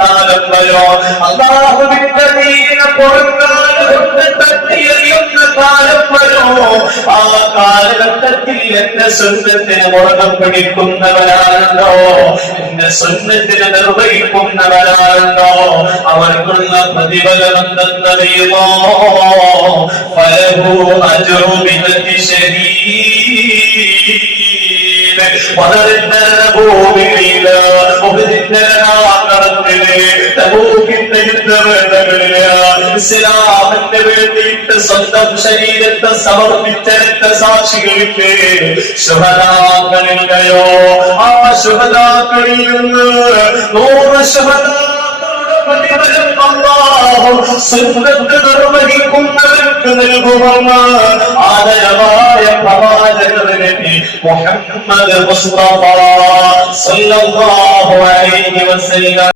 കാലം വരോ അല്ലാഹുവിന്റെ ദീനിനെ പുറത്താനുകൊണ്ട് തട്ടിയെറിയുന്ന കാലം വരോ ആ കാലഘട്ടത്തിൽ എന്റെ സുന്നത്തിനെ മുറുകെ പിടിക്കുന്നവരാണല്ലോ, എന്റെ സുന്നത്തിനെ നിർവഹിക്കുന്നവരാണല്ലോ, അവർക്കുള്ള പ്രതിഫലം എന്തെന്നറിയുമോ? ഫലഹു അജ്റു ബിഹി ശഹീദ്. വളരെ ഭൂമിയില ഇസ്ലാമിന് വേണ്ടിയിട്ട് സ്വന്തം ശരീരത്തെ സമർപ്പിച്ച രക്തസാക്ഷികൾക്ക് ശുഹദാക്കളില്ലയോ? ആ ശുഹദാക്കളിൽ നിന്ന് 100 ശുഹദാക്കളുടെ പ്രതിഫലം അല്ലാഹു സുന്നത്ത് നിർവഹിക്കുന്നവർക്ക് നൽകുമെന്ന് ആദരവായ പ്രവാചകൻ നബി മുഹമ്മദ് മുസ്തഫ സല്ലല്ലാഹു അലൈഹി വസല്ലം